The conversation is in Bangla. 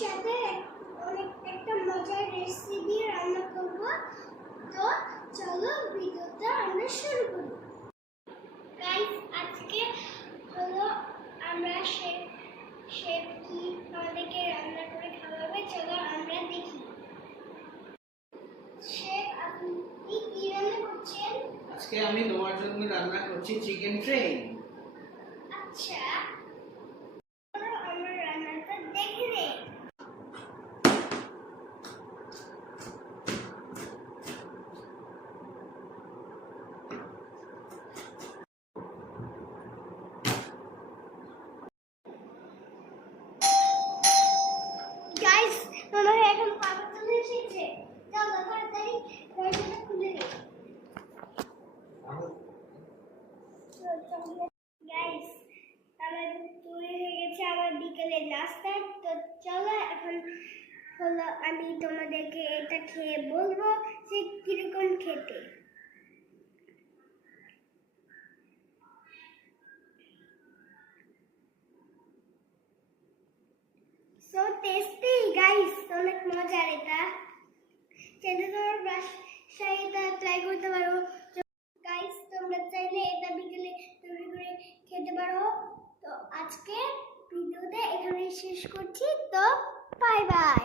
সাথে একটা মজার রেসিপি রান্না করব। তো চলো ভিডিওটা আমরা শুরু করি। গাইস, আজকে হলো আমরা শেফ কি আমাদেরকে রান্না করে খাওয়াবে, চলো আমরা দেখি। শেফ, আপনি কি রান্না করছেন? আজকে আমি তোমার জন্য রান্না করছি চিকেন ফ্রাই। আচ্ছা, আমার রান্নাটা দেখে নেই। গাইস, আমার এখন পাতা চলে এসেছে। চলো তাড়াতাড়ি দরজাটা খুলে দিই। গাইস, আমার তৈরি হয়ে গেছে আমার বিকেলের নাস্তা। তো চলো এখন হলো আমি তোমাদেরকে এটা খেয়ে বলবো যে কিরকম খেতে। সো টেস্টি গাইস, অনেক মজার এটা। চাইলে তোমরা বাসায় এটা ট্রাই করতে পারো। গাইস, তোমরা চাইলে এটা বিকেলে তৈরি করে খেতে পারো। তো আজকে ভিডিওটা এখানেই শেষ করছি। তো বাই বাই।